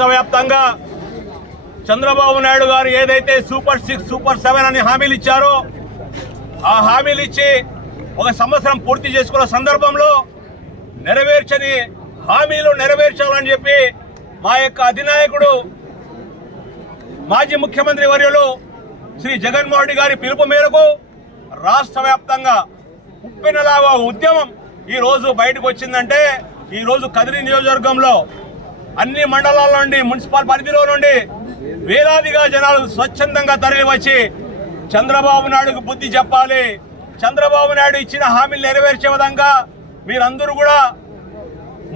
రాష్ట్ర వ్యాప్తంగా చంద్రబాబు నాయుడు గారు ఏదైతే సూపర్ సిక్స్ సూపర్ సెవెన్ అని హామీలు ఇచ్చారో ఆ హామీలు ఇచ్చి ఒక సంవత్సరం పూర్తి చేసుకున్న సందర్భంలో నెరవేర్చని హామీలు నెరవేర్చాలని చెప్పి మా యొక్క అధినాయకుడు మాజీ ముఖ్యమంత్రి వర్యులు శ్రీ జగన్మోహన్ రెడ్డి గారి పిలుపు మేరకు రాష్ట్ర వ్యాప్తంగా ఉప్పినలాగా ఉద్యమం ఈరోజు బయటకు వచ్చిందంటే ఈరోజు కదిరి నియోజకవర్గంలో అన్ని మండలాల నుండి మున్సిపల్ పరిధిలో నుండి వేలాదిగా జనాలు స్వచ్ఛందంగా తరలివచ్చి చంద్రబాబు నాయుడుకు బుద్ధి చెప్పాలి చంద్రబాబు నాయుడు ఇచ్చిన హామీలు నెరవేర్చే విధంగా మీరందరూ కూడా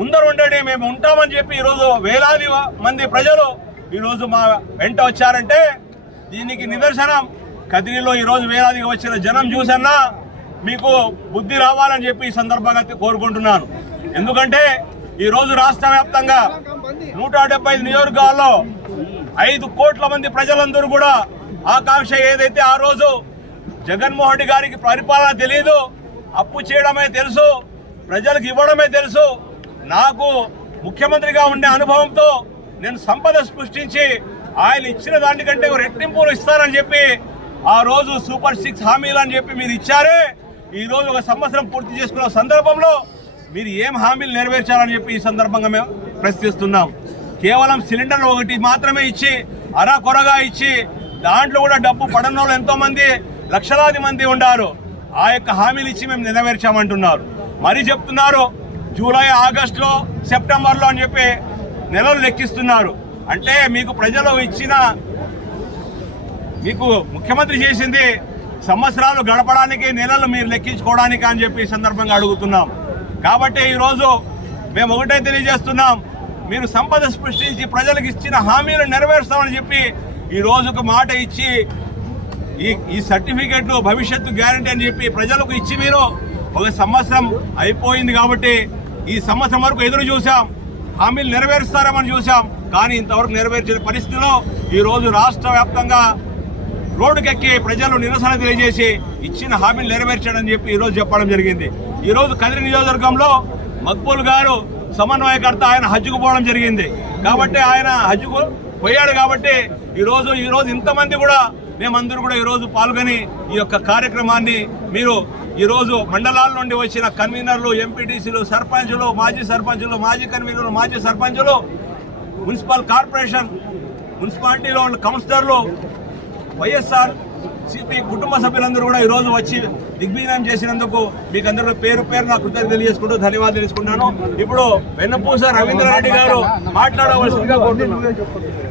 ఉండండి మేము ఉంటామని చెప్పి ఈరోజు వేలాది మంది ప్రజలు ఈరోజు మా వెంట వచ్చారంటే దీనికి నిదర్శనం కదిరిలో ఈరోజు వేలాదిగా వచ్చిన జనం చూసన్నా మీకు బుద్ధి రావాలని చెప్పి ఈ సందర్భంగా కోరుకుంటున్నాను ఎందుకంటే ఈరోజు రాష్ట్ర వ్యాప్తంగా నూట డెబ్బై నియోజకవర్గాల్లో ఐదు కోట్ల మంది ప్రజలందరూ కూడా ఆకాంక్ష ఏదైతే ఆ రోజు జగన్మోహన్ రెడ్డి గారికి పరిపాలన తెలియదు అప్పు చేయడమే తెలుసు ప్రజలకు ఇవ్వడమే తెలుసు నాకు ముఖ్యమంత్రిగా ఉండే అనుభవంతో నేను సంపద సృష్టించి ఆయన ఇచ్చిన దానికంటే రెట్టింపులు ఇస్తానని చెప్పి ఆ రోజు సూపర్ సిక్స్ హామీలు అని చెప్పి మీరు ఇచ్చారే ఈరోజు ఒక సంవత్సరం పూర్తి చేసుకున్న సందర్భంలో మీరు ఏం హామీలు నెరవేర్చాలని చెప్పి ఈ సందర్భంగా మేము ప్రశ్నిస్తున్నాం కేవలం సిలిండర్ ఒకటి మాత్రమే ఇచ్చి కొరగా ఇచ్చి దాంట్లో కూడా డబ్బు పడని వాళ్ళు ఎంతోమంది లక్షలాది మంది ఉన్నారు ఆ యొక్క హామీలు ఇచ్చి మేము నెరవేర్చామంటున్నారు మరి చెప్తున్నారు జూలై ఆగస్టులో సెప్టెంబర్లో అని చెప్పి నెలలు లెక్కిస్తున్నారు అంటే మీకు ప్రజలు ఇచ్చిన మీకు ముఖ్యమంత్రి చేసింది సంవత్సరాలు గడపడానికి నెలలు మీరు లెక్కించుకోవడానికి అని చెప్పి సందర్భంగా అడుగుతున్నాం కాబట్టి ఈరోజు మేము ఒకటే తెలియజేస్తున్నాం మీరు సంపద సృష్టించి ప్రజలకు ఇచ్చిన హామీలు నెరవేరుస్తామని చెప్పి ఈ రోజుకు మాట ఇచ్చి ఈ ఈ సర్టిఫికెట్లు భవిష్యత్తు గ్యారంటీ అని చెప్పి ప్రజలకు ఇచ్చి మీరు ఒక సంవత్సరం అయిపోయింది కాబట్టి ఈ సంవత్సరం వరకు ఎదురు చూసాం హామీలు నెరవేరుస్తారామని చూసాం కానీ ఇంతవరకు నెరవేర్చిన పరిస్థితిలో ఈరోజు రాష్ట్ర వ్యాప్తంగా రోడ్డుకెక్కి ప్రజలు నిరసన తెలియజేసి ఇచ్చిన హామీలు నెరవేర్చాడని చెప్పి ఈరోజు చెప్పడం జరిగింది ఈరోజు కదిరి నియోజకవర్గంలో మక్బూల్ గారు సమన్వయకర్త ఆయన హజ్జుకు పోవడం జరిగింది కాబట్టి ఆయన హజ్జుకు పోయాడు కాబట్టి ఈరోజు ఈరోజు ఇంతమంది కూడా మేమందరూ కూడా ఈరోజు పాల్గొని ఈ యొక్క కార్యక్రమాన్ని మీరు ఈరోజు మండలాల నుండి వచ్చిన కన్వీనర్లు ఎంపీటీసీలు సర్పంచులు మాజీ సర్పంచులు మాజీ కన్వీనర్లు మాజీ సర్పంచులు మున్సిపల్ కార్పొరేషన్ మున్సిపాలిటీలో ఉన్న కౌన్సిలర్లు వైఎస్ఆర్ మీ కుటుంబ సభ్యులందరూ కూడా ఈరోజు వచ్చి దిగ్విజయం చేసినందుకు మీకు అందరూ పేరు పేరు నా కృతజ్ఞత తెలియజేసుకుంటూ ధన్యవాదాలు తెలుసుకున్నాను ఇప్పుడు వెన్నపూస రవీంద్రారెడ్డి గారు మాట్లాడవలసిందిగా కోరుతున్నాను